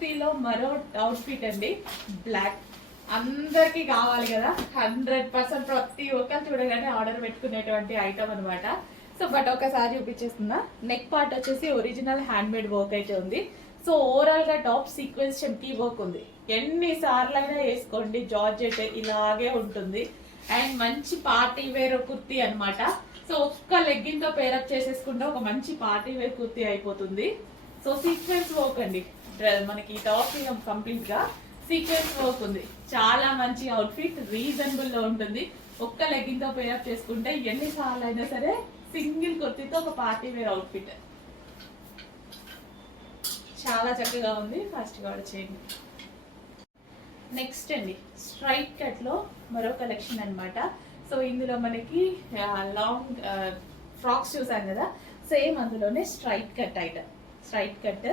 కుర్తీలో మరో అవుట్ఫిట్ అండి, బ్లాక్. అందరికి కావాలి కదా, 100% ప్రతి ఒక్కరు చూడగానే ఆర్డర్ పెట్టుకునేటువంటి ఐటమ్ అనమాట. సో బట్ ఒకసారి చూపించేస్తున్నా. నెక్ పార్ట్ వచ్చేసి ఒరిజినల్ హ్యాండ్ మేడ్ వర్క్ అయితే ఉంది. సో ఓవరాల్ గా టాప్ సీక్వెన్స్ చెంకీ వర్క్ ఉంది. ఎన్నిసార్లు అయినా వేసుకోండి, జార్జెట్ ఇలాగే ఉంటుంది. అండ్ మంచి పార్టీ వేర్ కుర్తీ అనమాట. సో ఒక్క లెగ్గిన్ తో పేరప్ చేసేసుకుంటే ఒక మంచి పార్టీ వేర్ కుర్తీ అయిపోతుంది. సో సీక్వెన్స్ వర్క్ అండి, మనకి టాప్ కంప్లీట్ గా సీక్వెన్స్ వర్క్ ఉంది. చాలా మంచి అవుట్ఫిట్, రీజనబుల్ లో ఉంటుంది. ఒక్క లెగ్గిన్ తో పేరప్ చేసుకుంటే ఎన్నిసార్లు అయినా సరే సింగిల్ కుర్తీతో ఒక పార్టీ వేర్ అవుట్ఫిట్. చాలా చక్కగా ఉంది, ఫస్ట్ ఆర్డర్ చేయండి. నెక్స్ట్ అండి, స్ట్రైట్ కట్ లో మరో కలెక్షన్ అనమాట. సో ఇందులో మనకి లాంగ్ ఫ్రాక్స్ చూసాం కదా, సేమ్ అందులోనే straight cut item. Straight cut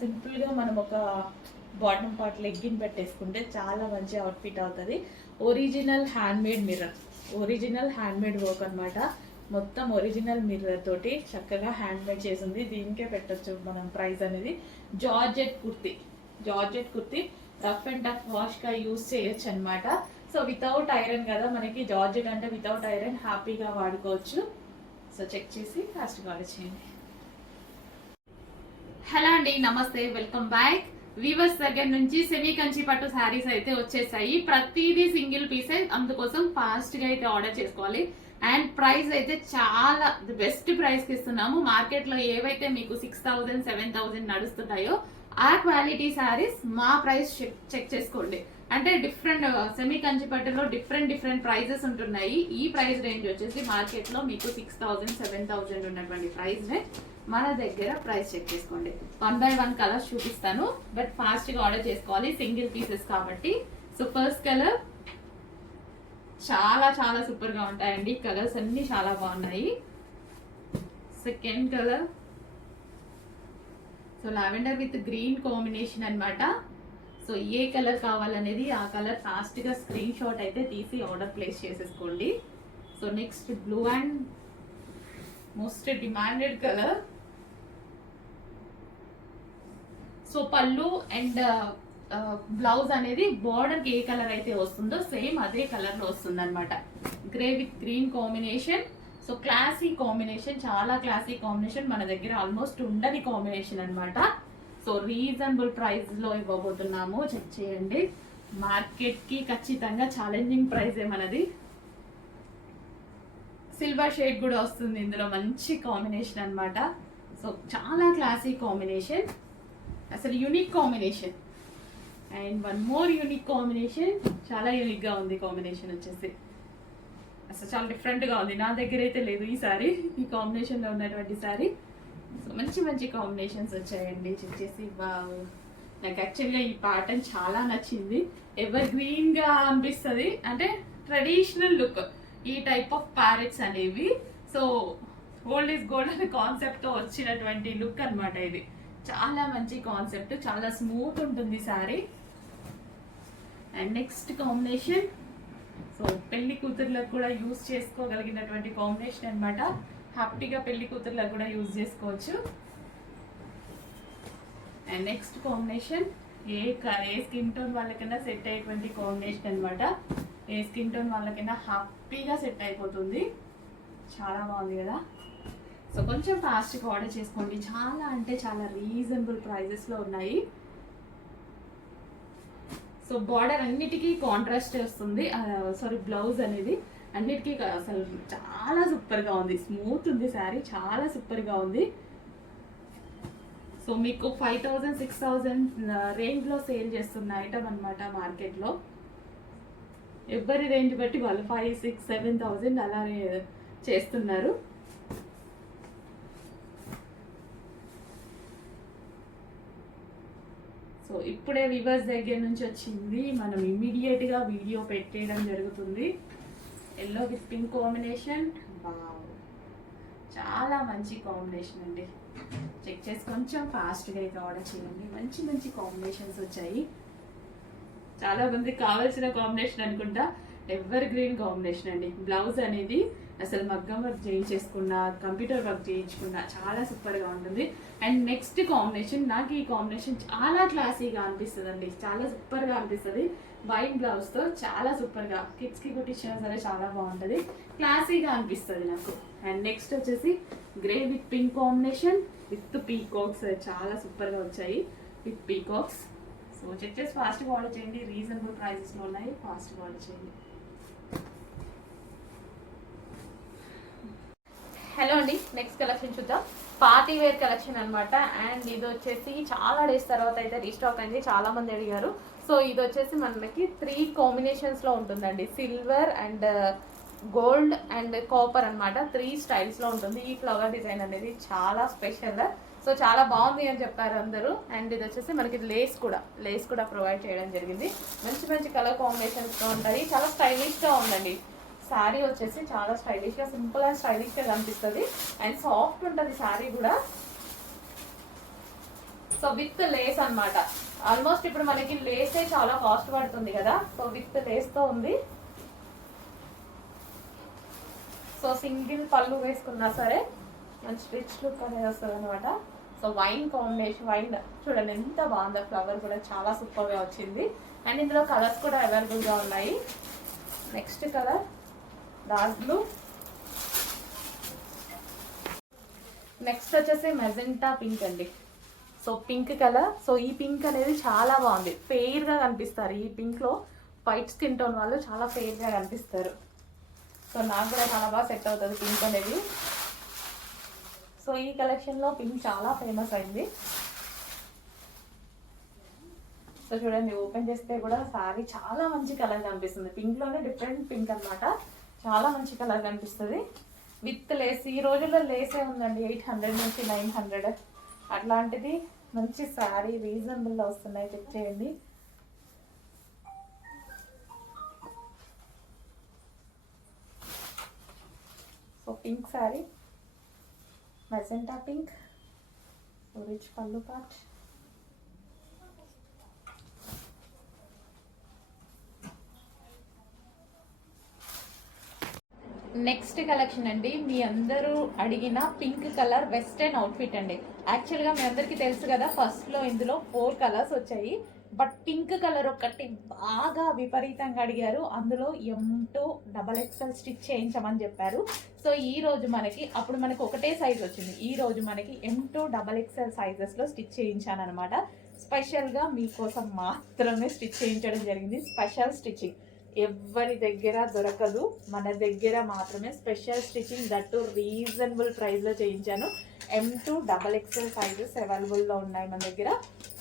simple గా మనం ఒక బాటమ్ పార్ట్ లెగ్గిన్ పెట్టేసుకుంటే చాలా మంచి అవుట్ఫిట్ అవుతుంది. Original hand made mirror, original hand made work అనమాట. మొత్తం ఒరిజినల్ మిర్రర్ తోటి చక్కగా హ్యాండ్ మేడ్ చేసింది. దీనికే పెట్టచ్చు మనం ప్రైస్ అనేది. Georgette kurti, georgette kurti rough and tough wash గా యూస్ చేయొచ్చు అనమాట. సో వితౌట్ ఐరన్ కదా మనకి, జార్జెట్ అంటే వితౌట్ ఐరన్ హ్యాపీగా వాడుకోవచ్చు. సో చెక్ చేసి ఫాస్ట్ గా ఆర్డర్ చేయండి. హలో అండి, నమస్తే, వెల్కమ్ బ్యాక్. వీవర్స్ దగ్గర నుంచి సెమీ కంచి పట్టు శారీస్ అయితే వచ్చేసాయి. ప్రతిదీ సింగిల్ పీసే, అందుకోసం ఫాస్ట్ గా అయితే ఆర్డర్ చేసుకోవాలి. అండ్ ప్రైస్ అయితే చాలా బెస్ట్ ప్రైస్ కి ఇస్తున్నాము. మార్కెట్ లో ఏవైతే మీకు 6,000 7,000 నడుస్తున్నాయో ఆ క్వాలిటీ శారీస్ మా ప్రైస్ చెక్ చేసుకోండి. అంటే డిఫరెంట్ సెమీ కంచి పట్టులో డిఫరెంట్ ప్రైజెస్ ఉంటున్నాయి. ఈ ప్రైస్ రేంజ్ వచ్చేసి మార్కెట్ లో మీకు 6,000 7,000 ఉన్నటువంటి ప్రైస్ రేంజ్. మన దగ్గర ప్రైస్ చెక్ చేసుకోండి. 1 by 1 కలర్స్ చూపిస్తాను, బట్ ఫాస్ట్ గా ఆర్డర్ చేసుకోవాలి, సింగిల్ పీసెస్ కాబట్టి. సో ఫస్ట్ కలర్ చాలా చాలా సూపర్ గా ఉంటాయండి, కలర్స్ అన్ని చాలా బాగున్నాయి. Second colour, so lavender with green combination అన్నమాట. సో ఏ కలర్ కావాలనేది ఆ కలర్ ఫాస్ట్ గా స్క్రీన్ షాట్ అయితే తీసి ఆర్డర్ ప్లేస్ చేసేసుకోండి. So next blue and most demanded colour. So పళ్ళు అండ్ బ్లౌజ్ అనేది బార్డర్ కి ఏ కలర్ అయితే వస్తుందో సేమ్ అదే కలర్ లో వస్తుంది అనమాట. Grey with green combination. So classy combination, చాలా క్లాసీ కాంబినేషన్. మన దగ్గర ఆల్మోస్ట్ ఉండని కాంబినేషన్ అనమాట. సో రీజనబుల్ ప్రైస్ లో ఇవ్వబోతున్నాము, చెక్ చేయండి. మార్కెట్ కి ఖచ్చితంగా ఛాలెంజింగ్ ప్రైస్ మనది. సిల్వర్ షేడ్ కూడా వస్తుంది ఇందులో, మంచి కాంబినేషన్ అనమాట. సో చాలా క్లాసీ కాంబినేషన్, అసలు unique combination. And one more unique combination, చాలా యూనిక్ గా ఉంది కాంబినేషన్ వచ్చేసి. అసలు చాలా డిఫరెంట్ గా ఉంది, నా దగ్గర అయితే లేదు ఈ సారీ, ఈ కాంబినేషన్ లో ఉన్నటువంటి సారీ. సో మంచి మంచి కాంబినేషన్స్ వచ్చాయండి, చెక్ చేసి. నాకు యాక్చువల్గా ఈ ప్యాటర్న్ చాలా నచ్చింది. ఎవర్ గ్రీన్ గా అనిపిస్తుంది, అంటే ట్రెడిషనల్ లుక్ ఈ టైప్ ఆఫ్ ప్యారెట్స్ అనేవి. సో ఓల్డ్ ఈజ్ గోల్డ్ అనే కాన్సెప్ట్ తో వచ్చినటువంటి లుక్ అనమాట ఇది. చాలా మంచి కాన్సెప్ట్, చాలా స్మూత్ ఉంటుంది sorry. And next combination, so పెళ్లి కూతుర్లకు కూడా యూజ్ చేసుకోగలిగినటువంటి కాంబినేషన్ అనమాట. హ్యాపీగా పెళ్లి కూతుర్లకు కూడా యూజ్ చేసుకోవచ్చు. And next combination A skin tone వాళ్ళకైనా సెట్ అయ్యేటువంటి కాంబినేషన్ అనమాట. ఏ స్కిన్ టోన్ వాళ్ళకైనా హ్యాపీగా సెట్ అయిపోతుంది. చాలా బాగుంది కదా. సో కొంచెం ఫాస్ట్గా ఆర్డర్ చేసుకోండి, చాలా అంటే చాలా రీజనబుల్ ప్రైజెస్లో ఉన్నాయి. సో బార్డర్ అన్నిటికీ కాంట్రాస్ట్ వస్తుంది, సారీ బ్లౌజ్ అనేది అన్నిటికీ అసలు చాలా సూపర్గా ఉంది. స్మూత్ ఉంది శారీ, చాలా సూపర్గా ఉంది. సో మీకు 5,000 6,000 రేంజ్లో సేల్ చేస్తున్న ఐటమ్ అనమాట మార్కెట్లో. ఎవరి రేంజ్ బట్టి వాళ్ళు 5 6 7,000 అలా చేస్తున్నారు. సో ఇప్పుడే వివర్స్ దగ్గర నుంచి వచ్చింది, మనం ఇమ్మీడియట్ గా వీడియో పెట్టేయడం జరుగుతుంది. ఎల్లో విత్ పింక్ కాంబినేషన్, చాలా మంచి కాంబినేషన్ అండి. చెక్ చేసి కొంచెం ఫాస్ట్గా అయితే ఆర్డర్ చేయండి. మంచి మంచి కాంబినేషన్స్ వచ్చాయి. చాలా మంది కావాల్సిన కాంబినేషన్ అనుకుంటా. ఎవర్ గ్రీన్ కాంబినేషన్ అండి. బ్లౌజ్ అనేది అసలు మగ్గం వర్క్ చేయించేసుకున్నా, కంప్యూటర్ వర్క్ చేయించుకున్నా చాలా సూపర్గా ఉంటుంది. అండ్ నెక్స్ట్ కాంబినేషన్, నాకు ఈ కాంబినేషన్ చాలా క్లాసీగా అనిపిస్తుంది అండి, చాలా సూపర్గా అనిపిస్తుంది. వైట్ బ్లౌజ్తో చాలా సూపర్గా కిడ్స్కి కుట్టించినా సరే చాలా బాగుంటుంది, క్లాసీగా అనిపిస్తుంది నాకు. అండ్ నెక్స్ట్ వచ్చేసి grey with pink combination with peacocks, చాలా సూపర్గా వచ్చాయి విత్ పీకాక్స్. సో చెక్ చేసి ఫాస్ట్గా ఆర్డర్ చేయండి, రీజనబుల్ ప్రైజెస్లో ఉన్నాయి, ఫాస్ట్గా ఆర్డర్ చేయండి. హలో అండి, నెక్స్ట్ కలెక్షన్ చూద్దాం. పార్టీ వేర్ కలెక్షన్ అనమాట. అండ్ ఇది వచ్చేసి చాలా డేస్ తర్వాత అయితే రీస్టాక్ అయింది, చాలా మంది అడిగారు. సో ఇది వచ్చేసి మనకి 3 కాంబినేషన్స్లో ఉంటుందండి, silver and gold and copper అనమాట. 3 స్టైల్స్లో ఉంటుంది. ఈ ఫ్లవర్ డిజైన్ అనేది చాలా స్పెషల్, సో చాలా బాగుంది అని చెప్పారు అందరూ. అండ్ ఇది వచ్చేసి మనకి లేస్ కూడా ప్రొవైడ్ చేయడం జరిగింది. మంచి మంచి కలర్ కాంబినేషన్స్లో ఉంటాయి, చాలా స్టైలిష్గా ఉందండి. శారీ వచ్చేసి చాలా స్టైలిష్గా, సింపుల్ అండ్ స్టైలిష్గా కనిపిస్తుంది. అండ్ సాఫ్ట్ ఉంటుంది శారీ కూడా. సో విత్ లేస్ అనమాట. ఆల్మోస్ట్ ఇప్పుడు మనకి లేసే చాలా కాస్ట్ పడుతుంది కదా, సో విత్ లేస్తో ఉంది. సో సింగిల్ పళ్ళు వేసుకున్నా సరే మంచి రిచ్ లుక్ అనేది వస్తుంది అనమాట. సో వైన్ కాంబినేషన్, వైన్ చూడండి ఎంత బాగుందో, ఫ్లవర్ కూడా చాలా సూపర్గా వచ్చింది. అండ్ ఇందులో కలర్స్ కూడా అవైలబుల్గా ఉన్నాయి. Next colour dark blue. Next వచ్చేసి మెజెంటా పింక్ అండి. So pink colour. సో ఈ పింక్ అనేది చాలా బాగుంది, ఫెయిర్గా కనిపిస్తారు. ఈ పింక్లో వైట్ స్కిన్ టోన్ వాళ్ళు చాలా ఫెయిర్గా కనిపిస్తారు. సో నాకు కూడా చాలా బాగా సెట్ అవుతుంది పింక్ అనేది. సో ఈ కలెక్షన్లో పింక్ చాలా ఫేమస్ అయింది. సో చూడండి, ఓపెన్ చేస్తే కూడా సారీ చాలా మంచి కలర్ కనిపిస్తుంది. పింక్లోనే డిఫరెంట్ పింక్ అనమాట, చాలా మంచి కలర్ కనిపిస్తుంది విత్ లేస్. ఈ రోజుల్లో లేసే ఉందండి 800 నుంచి 900, అట్లాంటిది మంచి శారీ రీజనబుల్లో వస్తున్నాయి, చెక్ చేయండి. So pink sari, magenta pink, rich పళ్ళు పార్ట్. నెక్స్ట్ కలెక్షన్ అండి, మీ అందరూ అడిగిన పింక్ కలర్ వెస్టర్న్ అవుట్ఫిట్ అండి. యాక్చువల్గా మీ అందరికీ తెలుసు కదా, ఫస్ట్లో ఇందులో 4 కలర్స్ వచ్చాయి, బట్ పింక్ కలర్ ఒకటి బాగా విపరీతంగా అడిగారు. అందులో M2 XXL స్టిచ్ చేయించమని చెప్పారు. సో ఈ రోజు మనకి, అప్పుడు మనకి ఒకటే సైజ్ వచ్చింది, ఈ రోజు మనకి M2 XXL సైజెస్లో స్టిచ్ చేయించాను అనమాట. స్పెషల్గా మీకోసం మాత్రమే స్టిచ్ చేయించడం జరిగింది. స్పెషల్ స్టిచ్చింగ్ ఎవరి దగ్గర దొరకదు, మన దగ్గర మాత్రమే స్పెషల్ స్టిచ్చింగ్, దట్టు రీజనబుల్ ప్రైస్లో చేయించాను. M2 XXL సైజెస్ అవైలబుల్లో ఉన్నాయి మన దగ్గర.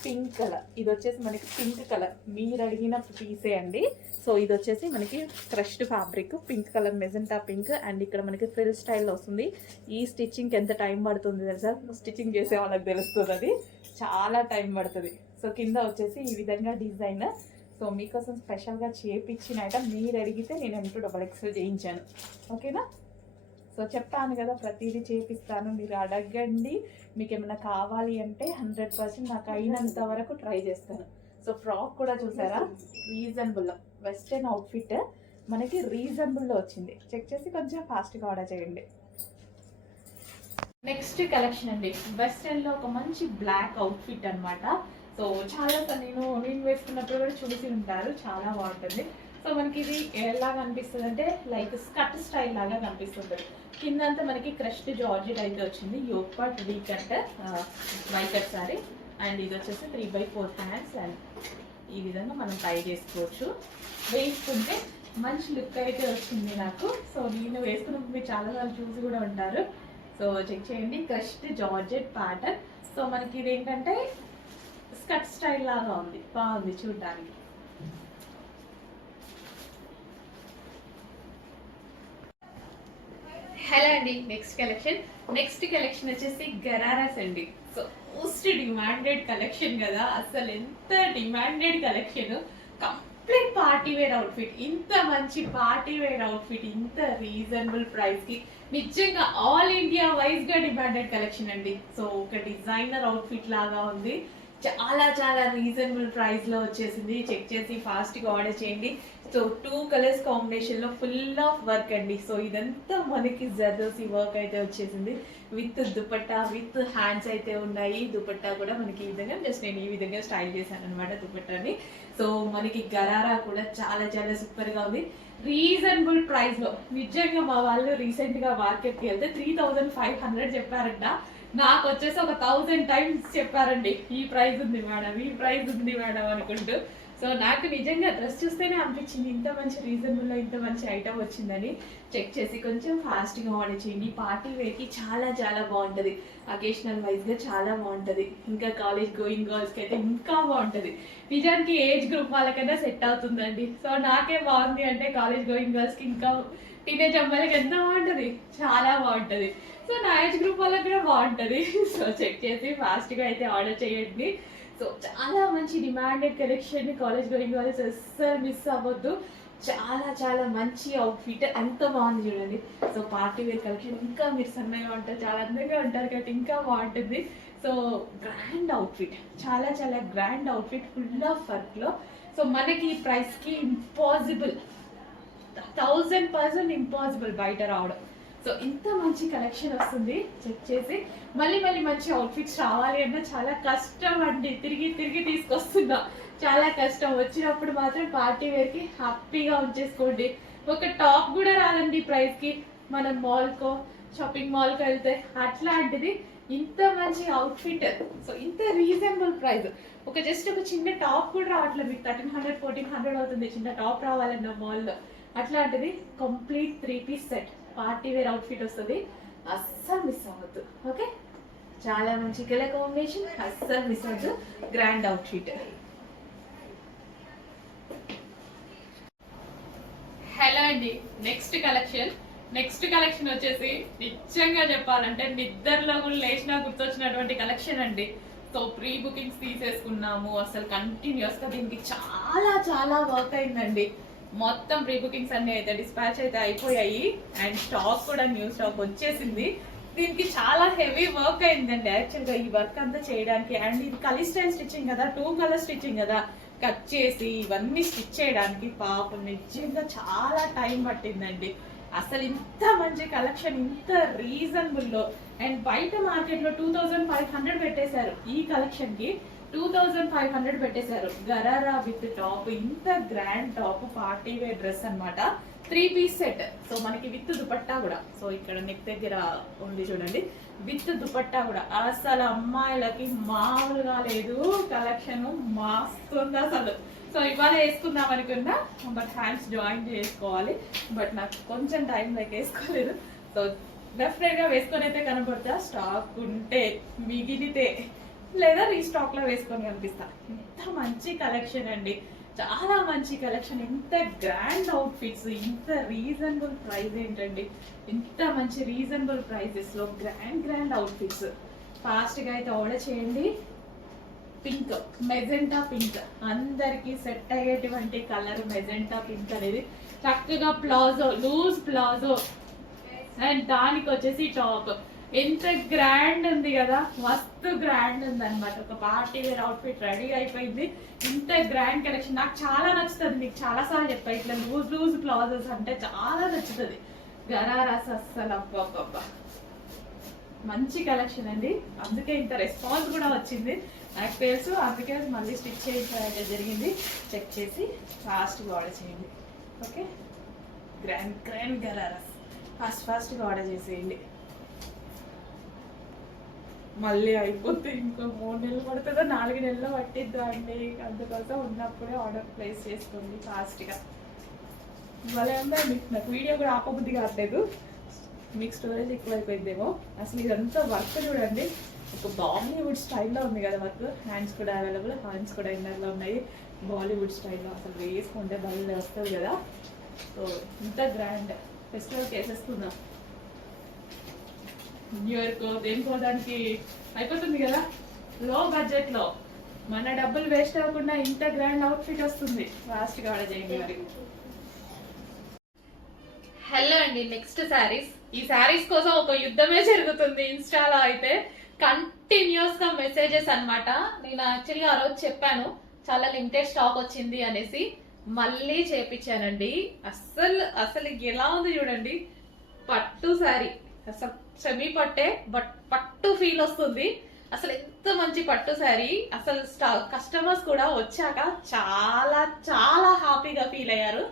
పింక్ కలర్, ఇది వచ్చేసి మనకి పింక్ కలర్ మీరు అడిగిన పీసే అండి. సో ఇది వచ్చేసి మనకి crushed fabric, pink colour magenta pink. And ఇక్కడ మనకి ఫ్రిల్ స్టైల్లో వస్తుంది. ఈ స్టిచ్చింగ్కి ఎంత టైం పడుతుంది తెలుసా, స్టిచ్చింగ్ చేసే వాళ్ళకి తెలుస్తుంది, అది చాలా టైం పడుతుంది. సో కింద వచ్చేసి ఈ విధంగా డిజైన్. సో మీకోసం స్పెషల్గా చేయించిన ఐటమ్, మీరు అడిగితే నేను M2 XXL చేయించాను, ఓకేనా. సో చెప్పాను కదా, ప్రతిదీ చేపిస్తాను, మీరు అడగండి. మీకు ఏమైనా కావాలి అంటే 100% నాకు అయినంత వరకు ట్రై చేస్తాను. సో ఫ్రాక్ కూడా చూసారా, రీజనబుల్ వెస్టర్న్ అవుట్ఫిట్ మనకి రీజనబుల్లో వచ్చింది. చెక్ చేసి కొంచెం ఫాస్ట్గా ఆర్డర్ చేయండి. నెక్స్ట్ కలెక్షన్ అండి, వెస్టర్న్లో ఒక మంచి బ్లాక్ అవుట్ఫిట్ అనమాట. సో చాలా నేను వేసుకున్నప్పుడు కూడా చూసి ఉంటారు, చాలా బాగుంటుంది. సో మనకి ఇది ఎలా కనిపిస్తుంది అంటే లైక్ స్కర్ట్ స్టైల్ లాగా కనిపిస్తుంది. కిందంతా మనకి క్రష్డ్ జార్జెట్ అయితే వచ్చింది, yoke part V cut Y cut sorry. And ఇది వచ్చేసి 3/4 హ్యాండ్స్. అండ్ ఈ విధంగా మనం టై చేసుకోవచ్చు, వేసుకుంటే మంచి లుక్ అయితే వచ్చింది నాకు. సో నేను వేసుకున్నప్పుడు మీరు చాలాసార్లు చూసి కూడా ఉంటారు. సో చెక్ చేయండి, క్రష్డ్ జార్జెట్ ప్యాటర్న్. సో మనకి ఇది ఏంటంటే స్కర్ట్ స్టైల్ లాగా ఉంది, బాగుంది చూడడానికి. హలో అండి, నెక్స్ట్ కలెక్షన్ వచ్చేసి గరారాస్ అండి. సో మోస్ట్ డిమాండెడ్ కలెక్షన్ కదా, అసలు ఎంత demanded collection. Complete party wear outfit, ఇంత మంచి పార్టీ వేర్ అవుట్ఫిట్ ఇంత రీజనబుల్ ప్రైస్కి నిజంగా ఆల్ ఇండియా వైజ్గా డిమాండెడ్ కలెక్షన్ అండి. సో ఒక డిజైనర్ అవుట్ఫిట్ లాగా ఉంది, చాలా చాలా రీజనబుల్ ప్రైస్ లో వచ్చేసింది. చెక్ చేసి ఫాస్ట్ గా ఆర్డర్ చేయండి. సో 2 కలర్స్ కాంబినేషన్ లో ఫుల్ ఆఫ్ వర్క్ అండి. సో ఇదంతా మనకి జర్దోసి వర్క్ అయితే వచ్చేసింది. విత్ దుపట్టా విత్ హ్యాండ్స్ అయితే ఉన్నాయి. దుపట్టా కూడా మనకి ఈ విధంగా జస్ట్ నేను ఈ విధంగా స్టైల్ చేశాను అనమాట దుపట్టాని. సో మనకి గరారా కూడా చాలా చాలా సూపర్ గా ఉంది. రీజనబుల్ ప్రైస్ లో నిజంగా మా వాళ్ళు రీసెంట్ గా మార్కెట్ కి వెళ్తే 3500 చెప్పారంట. నాకు వచ్చేసి ఒక 1000 టైమ్స్ చెప్పారండి ఈ ప్రైస్ ఉంది మేడం, ఈ ప్రైస్ ఉంది మేడం అనుకుంటూ. సో నాకు నిజంగా డ్రెస్ చూస్తేనే అనిపించింది ఇంత మంచి రీజనబుల్లో ఇంత మంచి ఐటమ్ వచ్చిందని. చెక్ చేసి కొంచెం ఫాస్ట్గా ఆర్డర్ చేయండి. పార్టీ వేర్కి చాలా చాలా బాగుంటుంది, అకేషనల్ వైజ్గా చాలా బాగుంటుంది. ఇంకా కాలేజ్ గోయింగ్ గర్ల్స్కి అయితే ఇంకా బాగుంటుంది. నిజానికి ఏజ్ గ్రూప్ వాళ్ళకైనా సెట్ అవుతుందండి. సో నాకే బాగుంది అంటే కాలేజ్ గోయింగ్ గర్ల్స్కి ఇంకా టీనేజ్ అమ్మాయిలకి ఎంత బాగుంటుంది, చాలా బాగుంటుంది. సో నా ఏజ్ గ్రూప్ వాళ్ళకి కూడా బాగుంటుంది. సో చెక్ చేసి ఫాస్ట్గా అయితే ఆర్డర్ చేయండి. సో చాలా మంచి demanded collection, college going girls అస్సలు మిస్ అవ్వద్దు. చాలా చాలా మంచి అవుట్ఫిట్, ఎంత బాగుంది చూడండి. సో పార్టీ వేర్ కలెక్షన్ ఇంకా మీరు సన్నగా ఉంటారు, చాలా అందంగా ఉంటారు కాబట్టి ఇంకా బాగుంటుంది. సో గ్రాండ్ అవుట్ఫిట్, చాలా చాలా గ్రాండ్ అవుట్ఫిట్ ఫుల్ ఆఫ్ వర్క్లో. సో మనకి ఈ ప్రైస్కి ఇంపాసిబుల్, 1000% ఇంపాసిబుల్ బయట రావడం. సో ఇంత మంచి కలెక్షన్ వస్తుంది. చెక్ చేసి మళ్ళీ మళ్ళీ మంచి అవుట్ఫిట్స్ రావాలి అన్న చాలా కష్టం అండి. తిరిగి తిరిగి తీసుకొస్తున్నా, చాలా కష్టం. వచ్చినప్పుడు మాత్రం పార్టీ వేర్కి హ్యాపీగా ఉంచేసుకోండి. ఒక టాప్ కూడా రాదండి ప్రైస్కి. మనం మాల్కో షాపింగ్ మాల్కి వెళ్తే అట్లాంటిది ఇంత మంచి అవుట్ఫిట్. సో ఇంత రీజనబుల్ ప్రైస్. ఒక జస్ట్ ఒక చిన్న టాప్ కూడా రావట్లేదు మీకు. 1300 1400 అవుతుంది చిన్న టాప్ రావాలన్న మాల్లో. అట్లాంటిది complete 3 piece set party wear outfit వస్తుంది. అస్సలు మిస్ అవ్వద్దు. ఓకే, చాలా మంచి కలర్ కాంబినేషన్, అస్సలు మిస్ అవ్వద్దు. Grand outfit. హలో అండి, నెక్స్ట్ కలెక్షన్ వచ్చేసి నిజంగా చెప్పాలంటే నిద్రలో కూడా లేచినా గుర్తొచ్చినటువంటి కలెక్షన్ అండి. సో ప్రీ బుకింగ్స్ తీసేసుకున్నాము, అసలు కంటిన్యూస్గా దీనికి చాలా చాలా వర్క్ అయిందండి. మొత్తం ప్రీ బుకింగ్స్ అన్ని అయితే డిస్పాచ్ అయితే అయిపోయాయి అండ్ స్టాక్ కూడా న్యూ స్టాక్ వచ్చేసింది. దీనికి చాలా హెవీ వర్క్ అయిందండి యాక్చువల్గా ఈ వర్క్ అంతా చేయడానికి. అండ్ ఇది కలిస్టైల్ స్టిచ్చింగ్ కదా, 2 కలర్ స్టిచ్చింగ్ కదా, కట్ చేసి ఇవన్నీ స్టిచ్ చేయడానికి పాపం నిజంగా చాలా టైం పట్టిందండి. అసలు ఇంత మంచి కలెక్షన్ ఇంత రీజనబుల్లో. అండ్ బయట మార్కెట్లో 2500 పెట్టేశారు ఈ కలెక్షన్కి. 2500 పెట్టేశారు. గరారా విత్ టాప్, ఇంత grand top, party wear dress అనమాట. 3 పీస్ సెట్. సో మనకి విత్ దుపట్టా కూడా. సో ఇక్కడ నెక్ దగ్గర ఉంది చూడండి, విత్ దుపట్టా కూడా. అసలు అమ్మాయిలకి మామూలుగా లేదు కలెక్షన్, మస్తుంది అసలు. సో ఇవాళ వేసుకుందాం అనుకున్నా, బట్ హ్యాండ్స్ జాయిన్ చేసుకోవాలి. బట్ నాకు కొంచెం టైం లేక వేసుకోలేదు. సో డెఫినెట్గా వేసుకొని అయితే కనబడతా, స్టాక్ ఉంటే మిగిలితే, లేదా రీస్టాక్ లో వేసుకొని కనిపిస్తా. ఇంత మంచి కలెక్షన్ అండి, చాలా మంచి కలెక్షన్. ఇంత గ్రాండ్ అవుట్ఫిట్స్, ఇంత రీజనబుల్ ప్రైస్ ఏంటండి. ఇంత మంచి రీజనబుల్ ప్రైజెస్ లో గ్రాండ్ అవుట్ఫిట్స్. ఫాస్ట్ గా అయితే ఆర్డర్ చేయండి. పింక్, మెజెంటా పింక్, అందరికి సెట్ అయ్యేటువంటి కలర్ మెజెంటా పింక్ అనేది. చక్కగా ప్లాజో, లూజ్ ప్లాజో అండ్ దానికి వచ్చేసి టాప్. ఎంత గ్రాండ్ ఉంది కదా, మస్తు గ్రాండ్ ఉంది అనమాట. ఒక పార్టీ వేర్ అవుట్ఫిట్ రెడీ అయిపోయింది. ఇంత గ్రాండ్ కలెక్షన్ నాకు చాలా నచ్చుతుంది. మీకు చాలా సార్లు చెప్పాను, ఇట్లా లూజ్ ప్లాజోస్ అంటే చాలా నచ్చుతుంది. గరారాస్ అస్సలు అబ్బా మంచి కలెక్షన్ అండి. అందుకే ఇంత రెస్పాన్స్ కూడా వచ్చింది నాకు తెలుసు. అందుకే మళ్ళీ స్టిచ్ చేయించడం జరిగింది. చెక్ చేసి ఫాస్ట్గా ఆర్డర్ చేయండి. ఓకే, గ్రాండ్ గరారాస్ ఫాస్ట్గా ఆర్డర్ చేసేయండి. మళ్ళీ అయిపోతే ఇంకో 3 నెలలు పడుతుందో 4 నెలలు పట్టిద్దా అండి. అందుకోసం ఉన్నప్పుడే ఆర్డర్ ప్లేస్ చేసుకోండి ఫాస్ట్గా. ఇవాళ ఉందండి, నాకు వీడియో కూడా ఆపబుద్ధి కావట్లేదు. మీకు స్టోరేజ్ ఎక్కువ అయిపోయిందేమో. అసలు ఇదంతా వర్క్ చూడండి, ఒక బాలీవుడ్ స్టైల్లో ఉంది కదా వర్క్. హ్యాండ్స్ కూడా అవైలబుల్, హ్యాండ్స్ కూడా ఇన్నర్లో ఉన్నాయి బాలీవుడ్ స్టైల్లో. అసలు వేసుకుంటే బయలు వస్తుంది కదా. సో ఇంత గ్రాండ్ ఫెస్టివల్కి వేసేసుకుందాం. న్యూ ఇయర్కో దేనికో దానికి అయిపోతుంది కదా. లో బడ్జెట్లో మన డబ్బులు వేస్ట్ అవ్వకుండా ఇంత గ్రాండ్ అవుట్ఫిట్ వస్తుంది. ఫాస్ట్గా ఆర్డర్ చేయండి మరి. హలో అండి, నెక్స్ట్ శారీస్. ఈ శారీస్ కోసం ఒక యుద్ధమే జరుగుతుంది ఇన్స్టాలో అయితే. కంటిన్యూస్ గా మెసేజెస్ అన్నమాట. నేను యాక్చువల్గా ఆ రోజు చెప్పాను చాలా లిమిటెడ్ స్టాక్ వచ్చింది అనేసి, మళ్ళీ చేపించానండి. అస్సలు అసలు ఎలా ఉంది చూడండి, పట్టు శారీ, అసలు సెమీ పట్టే బట్ పట్టు ఫీల్ వస్తుంది. అసలు ఎంత మంచి పట్టు శారీ. అసలు కస్టమర్స్ కూడా వచ్చాక చాలా చాలా హ్యాపీగా ఫీల్ అయ్యారు.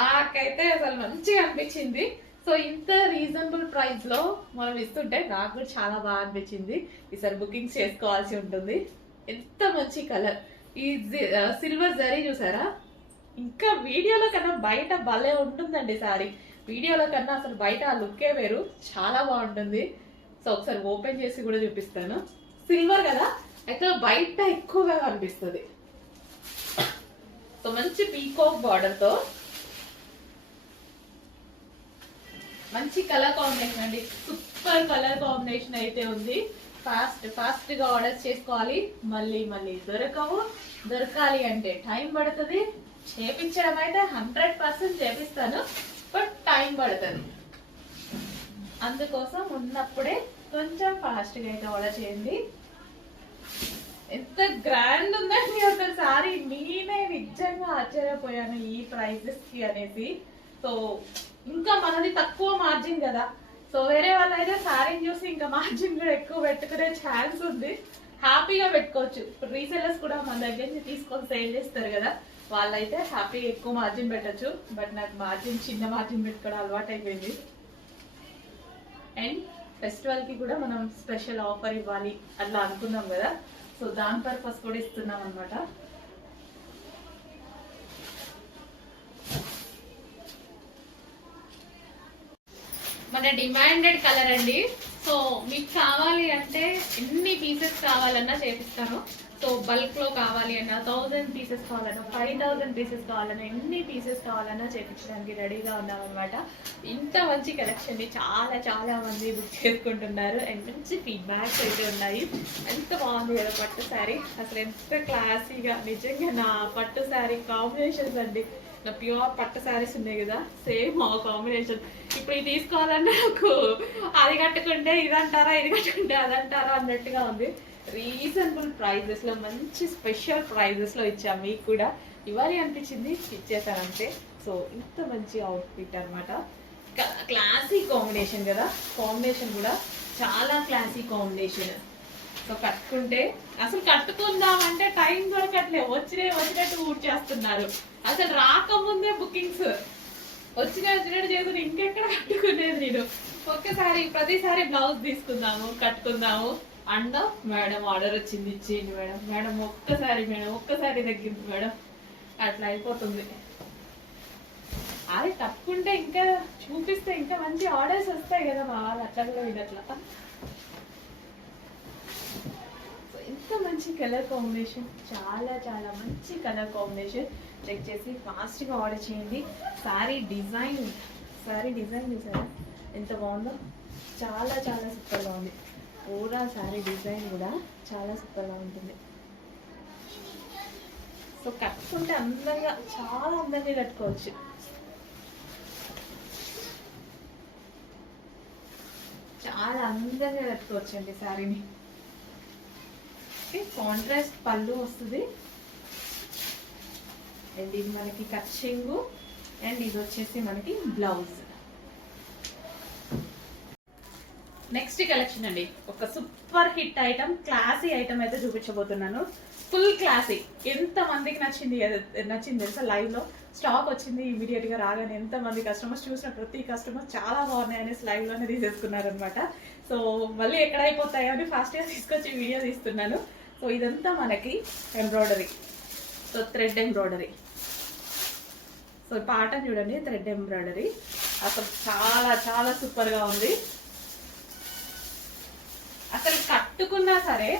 నాకైతే అసలు మంచిగా అనిపించింది. సో ఇంత రీజనబుల్ ప్రైస్ లో మనం ఇస్తుంటే నాకు కూడా చాలా బాగా అనిపించింది. ఈసారి బుకింగ్స్ చేసుకోవాల్సి ఉంటుంది. ఎంత మంచి కలర్. ఈ సిల్వర్ జరీ చూసారా, ఇంకా వీడియోలో కన్నా బయట భలే ఉంటుందండి సారీ. వీడియోలో కన్నా అసలు బయట ఆ లుక్కే వేరు, చాలా బాగుంటుంది. సో ఒకసారి ఓపెన్ చేసి కూడా చూపిస్తాను. సిల్వర్ కదా అయితే బయట ఎక్కువగా కనిపిస్తుంది. సో మంచి పీకాక్ బార్డర్ తో మంచి కలర్ కాంబినేషన్ అండి. సూపర్ కలర్ కాంబినేషన్ అయితే ఉంది. ఫాస్ట్ గా ఆర్డర్స్ చేసుకోవాలి. మళ్ళీ మళ్ళీ దొరకాలి అంటే టైం పడుతుంది. చేపించడం అయితే 100% చేపిస్తాను, బట్ టైం పడుతుంది. అందుకోసం ఉన్నప్పుడే కొంచెం ఫాస్ట్ గా అయితే ఆర్డర్ చేయండి. ఎంత గ్రాండ్ ఉందండి ఒకసారి, నేనే నిజంగా ఆశ్చర్యపోయాను ఈ ప్రైజెస్ కి అనేసి. సో ఇంకా మనది తక్కువ మార్జిన్ కదా, సో వేరే వాళ్ళైతే శారీని చూసి ఇంకా మార్జిన్ కూడా ఎక్కువ పెట్టుకునే ఛాన్స్ ఉంది. హ్యాపీగా పెట్టుకోవచ్చు. ఇప్పుడు రీసెలర్స్ కూడా మన దగ్గర నుంచి తీసుకొని సేల్ చేస్తారు కదా, వాళ్ళైతే హ్యాపీగా ఎక్కువ మార్జిన్ పెట్టచ్చు. బట్ నాకు మార్జిన్ చిన్న మార్జిన్ పెట్టుకోవడం అలవాటు అయిపోయింది. అండ్ ఫెస్టివల్ కి కూడా మనం స్పెషల్ ఆఫర్ ఇవ్వాలి అట్లా అనుకున్నాం కదా, సో దాని పర్పస్ కూడా ఇస్తున్నాం అనమాట. మన డిమాండెడ్ కలర్ అండి. సో మీకు కావాలి అంటే ఎన్ని పీసెస్ కావాలన్నా చేపిస్తాను. సో బల్క్ లో కావాలి అన్నా, 1000 పీసెస్ కావాలన్నా, 5000 పీసెస్ కావాలన్నా, ఎన్ని పీసెస్ కావాలన్నా చేపించడానికి రెడీగా ఉన్నాం అనమాట. ఇంత మంచి కలెక్షన్ ని చాలా చాలా మంది బుక్ చేసుకుంటున్నారు అండ్ మంచి ఫీడ్బ్యాక్స్ అయితే ఉన్నాయి. ఎంత బాగుంది కదా పట్టు శారీ, అసలు ఎంత క్లాసీగా. నిజంగా నా పట్టు శారీ కాంబినేషన్స్ అండి, నా ప్యూర్ పట్టు శారీస్ ఉన్నాయి కదా, సేమ్ ఆ కాంబినేషన్. ఇప్పుడు ఇది తీసుకోవాలన్నా నాకు అది కట్టుకుంటే ఇదంటారా, ఇది కట్టుకుంటే అదంటారా అన్నట్టుగా ఉంది. రీజనబుల్ ప్రైజెస్ లో మంచి స్పెషల్ ప్రైజెస్ లో ఇచ్చాము. మీకు కూడా ఇవ్వాలి అనిపించింది, ఇచ్చేసానంతే. సో ఇంత మంచి అవుట్ఫిట్ అనమాట. క్లాసీ కాంబినేషన్ కదా, కాంబినేషన్ కూడా చాలా క్లాసీ కాంబినేషన్. సో కట్టుకుంటే అసలు కట్టుకుందామంటే టైం దొరకట్లే, వచ్చినట్టు ఊడ్ చేస్తున్నారు. అసలు రాకముందే బుకింగ్స్, వచ్చినట్టు చేసుకుని ఇంకెక్కడ కట్టుకునేది నేను. ఒక్కసారి ప్రతిసారి బ్లౌజ్ తీసుకుందాము కట్టుకుందాము అండ్ మేడం ఆర్డర్ వచ్చింది ఇచ్చేయండి మేడం, మేడం ఒక్కసారి తగ్గింది మేడం, అట్లా అయిపోతుంది. అది తప్పుకుంటే ఇంకా చూపిస్తే ఇంకా మంచి ఆర్డర్స్ వస్తాయి కదా మా వాళ్ళు, అట్లా కూడా వీడట్లా. ఎంత మంచి కలర్ కాంబినేషన్, చాలా చాలా మంచి కలర్ కాంబినేషన్. చెక్ చేసి ఫాస్ట్గా ఆర్డర్ చేయండి. శారీ డిజైన్ చూసారా ఎంత బాగుందో, చాలా చాలా సూపర్గా ఉంది. పూరా శారీ డిజైన్ కూడా చాలా సూపర్గా ఉంటుంది. సో కట్టుకుంటే అందంగా, చాలా అందంగా కట్టుకోవచ్చు. చాలా అందంగా కట్టుకోవచ్చు అండి శారీని. కాంట్రాస్ట్ పళ్ళు వస్తుంది అండ్ ఇది మనకి కచ్చింగు అండ్ ఇది వచ్చేసి మనకి బ్లౌజ్. నెక్స్ట్ కలెక్షన్ అండి, ఒక super hit item, classy item అయితే చూపించబోతున్నాను. Full classy. ఎంత మందికి నచ్చింది తెలుసా, లైవ్ లో స్టాక్ వచ్చింది ఇమీడియట్ గా రాగానే. ఎంత మంది కస్టమర్స్ చూసిన ప్రతి కస్టమర్ చాలా బాగున్నాయి అనేసి లైవ్ లోనే తీసేసుకున్నారు అనమాట. సో మళ్ళీ ఎక్కడ అయిపోతాయో అని ఫాస్ట్ గా తీసుకొచ్చి వీడియో తీస్తున్నాను. సో ఇదంతా మనకి embroidery, so thread embroidery. So పాటను చూడండి, థ్రెడ్ ఎంబ్రాయిడరీ అసలు చాలా చాలా సూపర్ గా ఉంది. అసలు కట్టుకున్నా సరే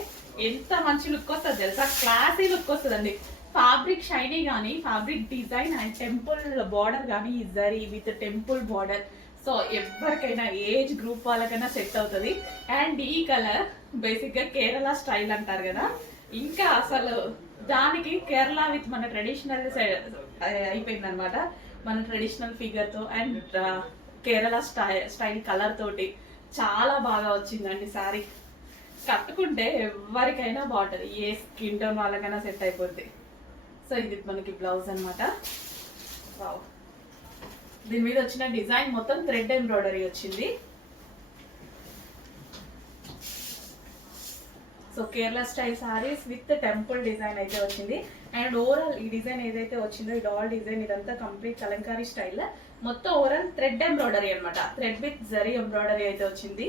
ఎంత మంచి లుక్ వస్తుంది తెలుసా, క్లాసీ లుక్ వస్తుందండి. ఫ్యాబ్రిక్ షైనీ కానీ, fabric design and temple border కానీ, ఈ zari with temple border. So ఎవరికైనా ఏజ్ గ్రూప్ వాళ్ళకైనా సెట్ అవుతుంది. అండ్ ఈ కలర్ బేసిక్ గా కేరళ స్టైల్ అంటారు కదా, ఇంకా అసలు దానికి కేరళ విత్ మన ట్రెడిషనల్ అయిపోయింది అనమాట. మన ట్రెడిషనల్ ఫిగర్ తో అండ్ కేరళ స్టైల్ కలర్ తోటి చాలా బాగా వచ్చిందండి శారీ. కట్టుకుంటే ఎవరికైనా బాగుంటుంది, ఏ స్కిన్ టోన్ వాళ్ళకైనా సెట్ అయిపోద్ది. సో ఇది మనకి బ్లౌజ్ అనమాట. వావ్, దీని మీద వచ్చిన డిజైన్ మొత్తం థ్రెడ్ ఎంబ్రాయిడరీ వచ్చింది. So Kerala style saris with temple design అయితే వచ్చింది. అండ్ ఓవరాల్ ఈ డిజైన్ ఏదైతే వచ్చిందో ఈ డాల్ డిజైన్ ఇదంతా కంప్లీట్ కలంకారీ స్టైల్. మొత్తం ఓవరాల్ థ్రెడ్ ఎంబ్రాయిడరీ అనమాట, థ్రెడ్ విత్ జరీ ఎంబ్రాయిడరీ అయితే వచ్చింది.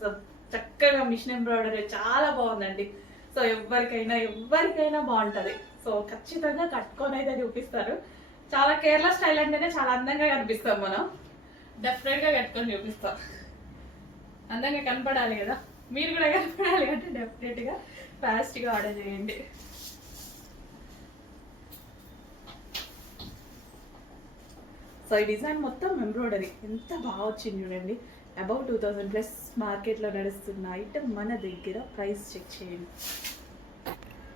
సో చక్కగా మిషన్ ఎంబ్రాయిడరీ చాలా బాగుందండి. సో ఎవరికైనా బాగుంటుంది. సో ఖచ్చితంగా కట్టుకొని అయితే చూపిస్తారు. చాలా కేరళ స్టైల్ అంటేనే చాలా అందంగా కనిపిస్తాం మనం. డెఫినెట్గా కట్టుకొని చూపిస్తాం. అందంగా కనపడాలి కదా, మీరు కూడా కనపడాలి అంటే డెఫినెట్గా ఫాస్ట్గా ఆర్డర్ చేయండి. సో ఈ డిజైన్ మొత్తం ఎంబ్రాయిడరీ ఎంత బాగా వచ్చింది చూడండి. అబౌవ్ 2000+ మార్కెట్లో నడుస్తున్న ఐటమ్ మన దగ్గర. ప్రైస్ చెక్ చేయండి.